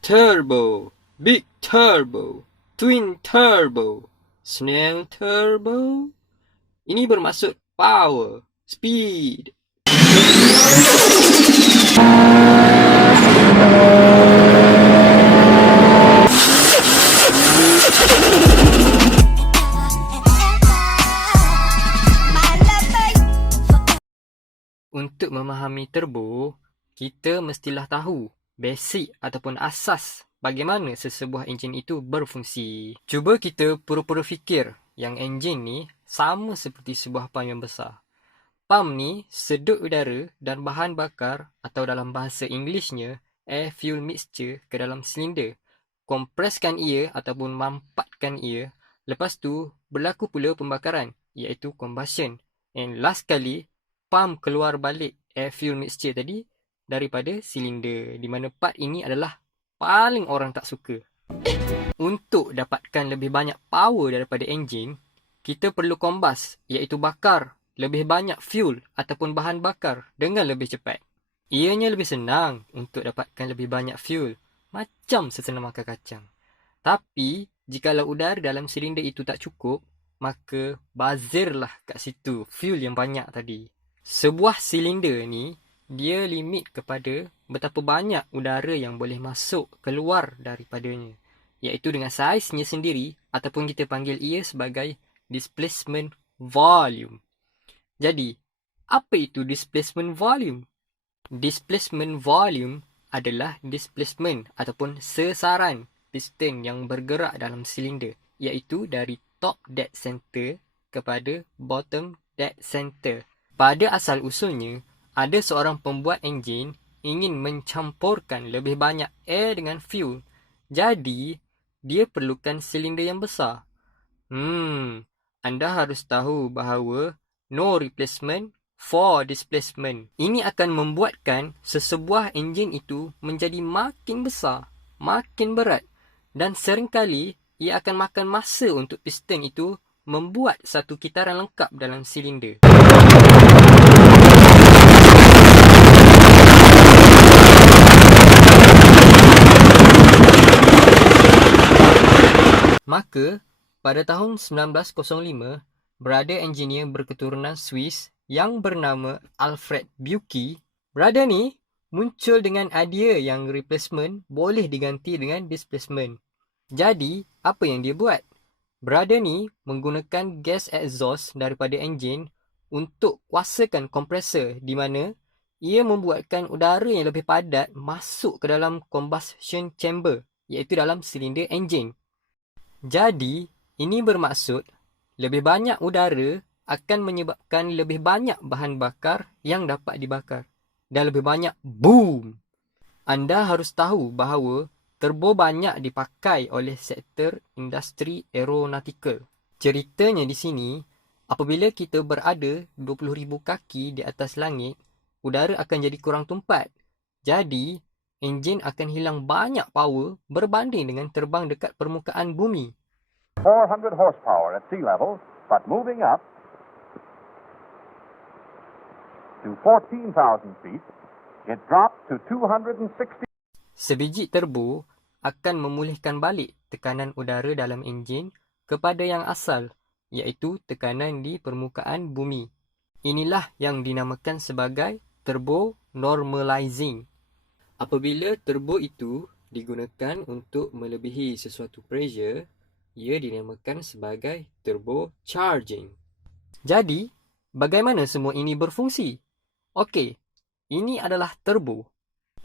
Turbo, big turbo, twin turbo, snail turbo. Ini bermaksud power, speed. Untuk memahami turbo, kita mestilah tahu basic ataupun asas bagaimana sesebuah enjin itu berfungsi. Cuba kita pura-pura fikir yang enjin ni sama seperti sebuah pam yang besar. Pam ni sedut udara dan bahan bakar atau dalam bahasa Englishnya air fuel mixture ke dalam silinder. Kompreskan ia ataupun mampatkan ia. Lepas tu berlaku pula pembakaran iaitu combustion. And last kali pam keluar balik air fuel mixture tadi daripada silinder, di mana part ini adalah paling orang tak suka. Untuk dapatkan lebih banyak power daripada enjin, kita perlu combust iaitu bakar lebih banyak fuel ataupun bahan bakar dengan lebih cepat. Ianya lebih senang untuk dapatkan lebih banyak fuel, macam sesenam makan kacang. Tapi, jikalau udara dalam silinder itu tak cukup, maka bazirlah kat situ fuel yang banyak tadi. Sebuah silinder ni, dia limit kepada betapa banyak udara yang boleh masuk keluar daripadanya, iaitu dengan saiznya sendiri ataupun kita panggil ia sebagai displacement volume. Jadi, apa itu displacement volume? Displacement volume adalah displacement ataupun sesaran piston yang bergerak dalam silinder, iaitu dari top dead center kepada bottom dead center. Pada asal usulnya, ada seorang pembuat enjin ingin mencampurkan lebih banyak air dengan fuel. Jadi, dia perlukan silinder yang besar. Anda harus tahu bahawa no replacement for displacement. Ini akan membuatkan sesebuah enjin itu menjadi makin besar, makin berat, dan seringkali ia akan makan masa untuk piston itu membuat satu kitaran lengkap dalam silinder. Maka, pada tahun 1905, brother engineer berketurunan Swiss yang bernama Alfred Bucke, brother ni muncul dengan idea yang replacement boleh diganti dengan displacement. Jadi, apa yang dia buat? Brother ni menggunakan gas exhaust daripada enjin untuk kuasakan kompresor, di mana ia membuatkan udara yang lebih padat masuk ke dalam combustion chamber, iaitu dalam silinder enjin. Jadi, ini bermaksud lebih banyak udara akan menyebabkan lebih banyak bahan bakar yang dapat dibakar. Dan lebih banyak boom. Anda harus tahu bahawa turbo banyak dipakai oleh sektor industri aeronautical. Ceritanya di sini, apabila kita berada 20,000 kaki di atas langit, udara akan jadi kurang tumpat. Jadi, enjin akan hilang banyak power berbanding dengan terbang dekat permukaan bumi. 400 horsepower at sea level, but moving up to 14,000 feet, it dropped to 260. Sebiji turbo akan memulihkan balik tekanan udara dalam enjin kepada yang asal, iaitu tekanan di permukaan bumi. Inilah yang dinamakan sebagai turbo normalizing. Apabila turbo itu digunakan untuk melebihi sesuatu pressure, ia dinamakan sebagai turbo charging. Jadi, bagaimana semua ini berfungsi? Okey, ini adalah turbo.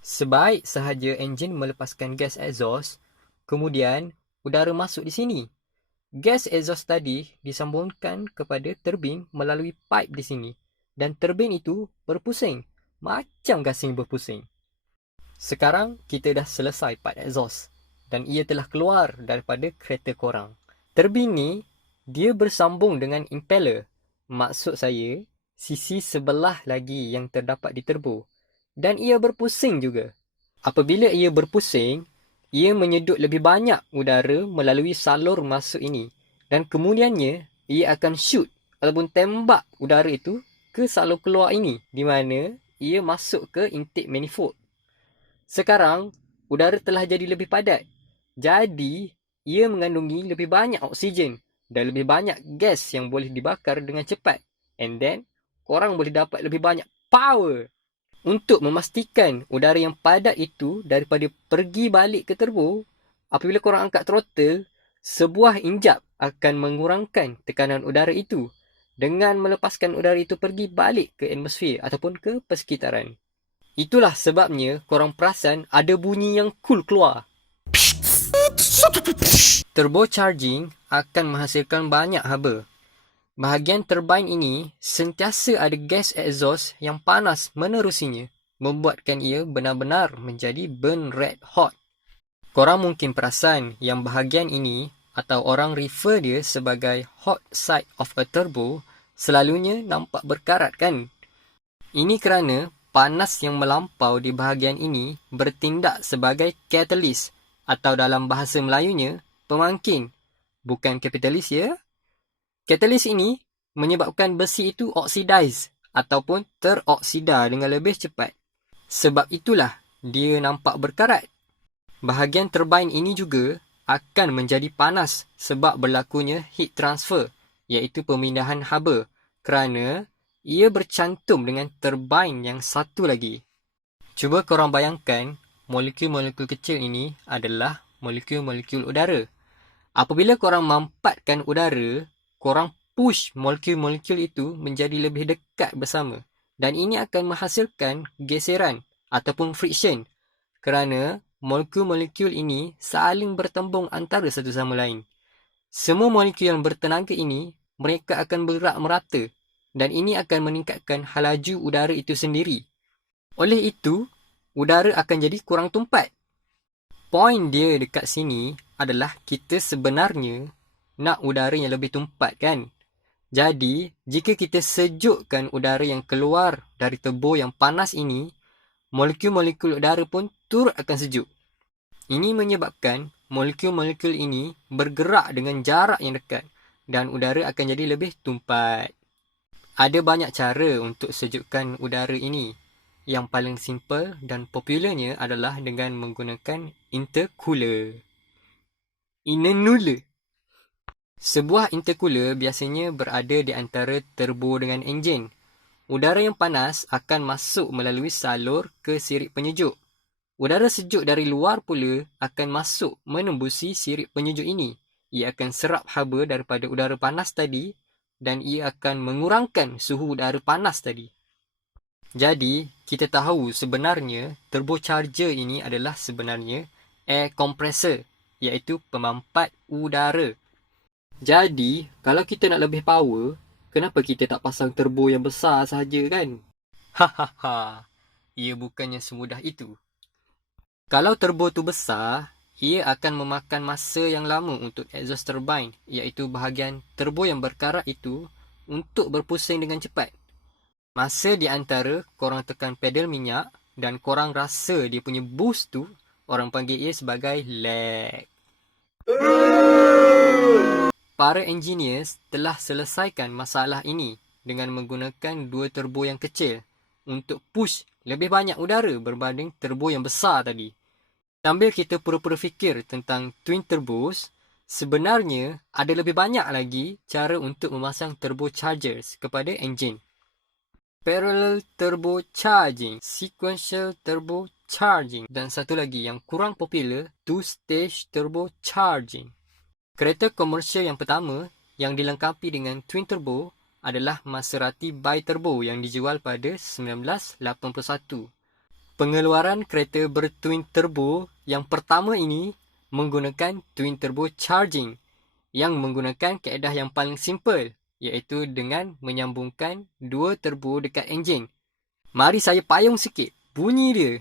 Sebaik sahaja enjin melepaskan gas exhaust, kemudian udara masuk di sini. Gas exhaust tadi disambungkan kepada turbin melalui pipe di sini, dan turbin itu berpusing, macam gasing berpusing. Sekarang kita dah selesai part exhaust dan ia telah keluar daripada kereta korang. Turbin ni, dia bersambung dengan impeller. Maksud saya, sisi sebelah lagi yang terdapat di turbo. Dan ia berpusing juga. Apabila ia berpusing, ia menyedut lebih banyak udara melalui salur masuk ini. Dan kemudiannya, ia akan shoot ataupun tembak udara itu ke salur keluar ini, di mana ia masuk ke intake manifold. Sekarang, udara telah jadi lebih padat. Jadi, ia mengandungi lebih banyak oksigen dan lebih banyak gas yang boleh dibakar dengan cepat. And then, korang boleh dapat lebih banyak power. Untuk memastikan udara yang padat itu daripada pergi balik ke turbo, apabila korang angkat throttle, sebuah injap akan mengurangkan tekanan udara itu dengan melepaskan udara itu pergi balik ke atmosfer ataupun ke persekitaran. Itulah sebabnya korang perasan ada bunyi yang cool keluar. Turbocharging akan menghasilkan banyak haba. Bahagian turbine ini sentiasa ada gas exhaust yang panas menerusinya, membuatkan ia benar-benar menjadi burn red hot. Korang mungkin perasan yang bahagian ini atau orang refer dia sebagai hot side of a turbo selalunya nampak berkarat kan? Ini kerana panas yang melampau di bahagian ini bertindak sebagai catalyst atau dalam bahasa Melayunya, pemangkin. Bukan kapitalis ya? Katalis ini menyebabkan besi itu oxidize ataupun teroksida dengan lebih cepat. Sebab itulah dia nampak berkarat. Bahagian turbine ini juga akan menjadi panas sebab berlakunya heat transfer, iaitu pemindahan haba, kerana ia bercantum dengan turbine yang satu lagi. Cuba korang bayangkan, molekul-molekul kecil ini adalah molekul-molekul udara. Apabila korang mampatkan udara, korang push molekul-molekul itu menjadi lebih dekat bersama dan ini akan menghasilkan geseran ataupun friction kerana molekul-molekul ini saling bertembung antara satu sama lain. Semua molekul yang bertenaga ini, mereka akan bergerak merata dan ini akan meningkatkan laju udara itu sendiri. Oleh itu, udara akan jadi kurang tumpat. Poin dia dekat sini adalah kita sebenarnya nak udara yang lebih tumpat kan? Jadi, jika kita sejukkan udara yang keluar dari turbo yang panas ini, molekul-molekul udara pun turut akan sejuk. Ini menyebabkan molekul-molekul ini bergerak dengan jarak yang dekat dan udara akan jadi lebih tumpat. Ada banyak cara untuk sejukkan udara ini. Yang paling simple dan popularnya adalah dengan menggunakan intercooler. Sebuah intercooler biasanya berada di antara turbo dengan enjin. Udara yang panas akan masuk melalui salur ke sirip penyejuk. Udara sejuk dari luar pula akan masuk menembusi sirip penyejuk ini. Ia akan serap haba daripada udara panas tadi dan ia akan mengurangkan suhu udara panas tadi. Jadi, kita tahu sebenarnya turbocharger ini adalah sebenarnya air compressor, iaitu pemampat udara. Jadi, kalau kita nak lebih power, kenapa kita tak pasang turbo yang besar sahaja kan? Hahaha, ia bukannya semudah itu. Kalau turbo tu besar, ia akan memakan masa yang lama untuk exhaust turbine, iaitu bahagian turbo yang berkarat itu, untuk berpusing dengan cepat. Masa di antara korang tekan pedal minyak dan korang rasa dia punya boost tu, orang panggil ia sebagai lag. Para engineers telah selesaikan masalah ini dengan menggunakan dua turbo yang kecil untuk push lebih banyak udara berbanding turbo yang besar tadi. Sambil kita pura-pura fikir tentang twin turbos, sebenarnya ada lebih banyak lagi cara untuk memasang turbochargers kepada enjin. Parallel turbocharging, sequential turbocharging dan satu lagi yang kurang popular, two-stage turbocharging. Kereta komersial yang pertama yang dilengkapi dengan twin turbo adalah Maserati Biturbo yang dijual pada 1981. Pengeluaran kereta bertwin turbo yang pertama ini menggunakan twin turbo charging yang menggunakan kaedah yang paling simple, iaitu dengan menyambungkan dua turbo dekat enjin. Mari saya payung sikit, bunyi dia.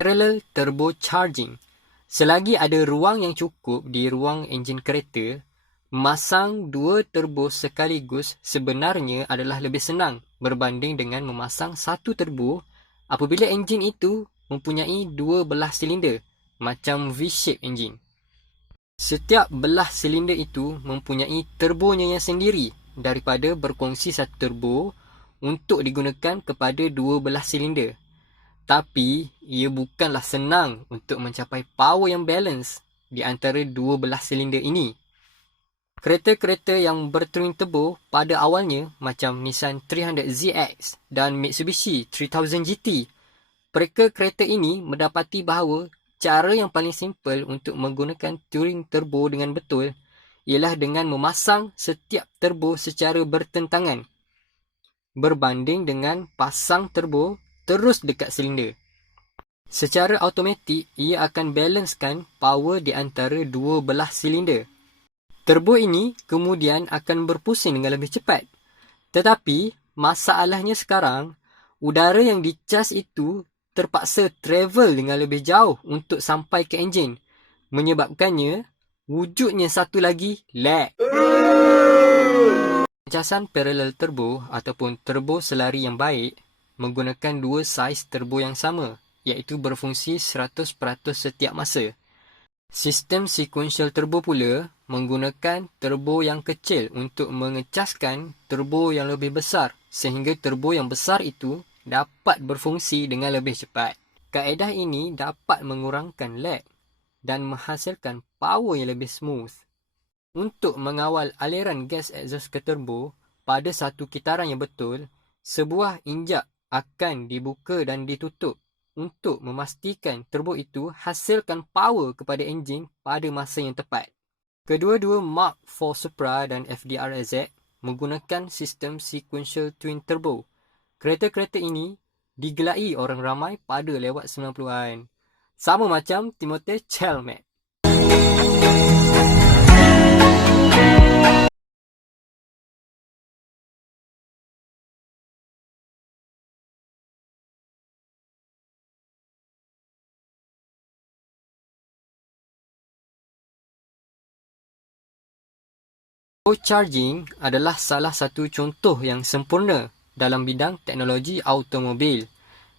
Parallel turbocharging. Selagi ada ruang yang cukup di ruang enjin kereta, memasang dua turbo sekaligus sebenarnya adalah lebih senang berbanding dengan memasang satu turbo apabila enjin itu mempunyai dua belah silinder, macam V-shape enjin. Setiap belah silinder itu mempunyai turbonya yang sendiri daripada berkongsi satu turbo untuk digunakan kepada dua belah silinder. Tapi, ia bukanlah senang untuk mencapai power yang balance di antara dua belah silinder ini. Kereta-kereta yang bertwin turbo pada awalnya macam Nissan 300ZX dan Mitsubishi 3000 GT. Kereta ini mendapati bahawa cara yang paling simple untuk menggunakan twin turbo dengan betul ialah dengan memasang setiap turbo secara bertentangan berbanding dengan pasang turbo terus dekat silinder. Secara automatik, ia akan balancekan power di antara dua belah silinder. Turbo ini kemudian akan berpusing dengan lebih cepat. Tetapi, masalahnya sekarang, udara yang dicas itu terpaksa travel dengan lebih jauh untuk sampai ke enjin. Menyebabkannya, wujudnya satu lagi, lag. Pencasan parallel turbo ataupun turbo selari yang baik menggunakan dua saiz turbo yang sama, iaitu berfungsi 100% setiap masa. Sistem sequential turbo pula menggunakan turbo yang kecil untuk mengecaskan turbo yang lebih besar sehingga turbo yang besar itu dapat berfungsi dengan lebih cepat. Kaedah ini dapat mengurangkan lag dan menghasilkan power yang lebih smooth. Untuk mengawal aliran gas exhaust ke turbo pada satu kitaran yang betul, sebuah injak akan dibuka dan ditutup untuk memastikan turbo itu hasilkan power kepada enjin pada masa yang tepat. Kedua-dua Mark IV Supra dan FDR AZ menggunakan sistem sequential twin turbo. Kereta-kereta ini digelai orang ramai pada lewat 90-an. Sama macam Timothée Chalamet. Turbo charging adalah salah satu contoh yang sempurna dalam bidang teknologi automobil.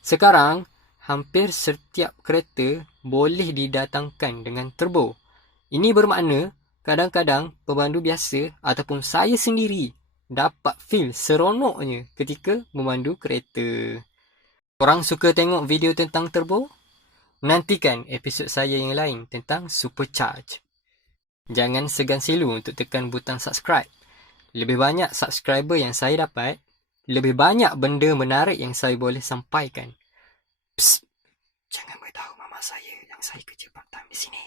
Sekarang, hampir setiap kereta boleh didatangkan dengan turbo. Ini bermakna, kadang-kadang pemandu biasa ataupun saya sendiri dapat feel seronoknya ketika memandu kereta. Korang suka tengok video tentang turbo? Nantikan episod saya yang lain tentang supercharge. Jangan segan silu untuk tekan butang subscribe. Lebih banyak subscriber yang saya dapat, lebih banyak benda menarik yang saya boleh sampaikan. Psst, jangan beritahu mama saya yang saya kerja part-time di sini.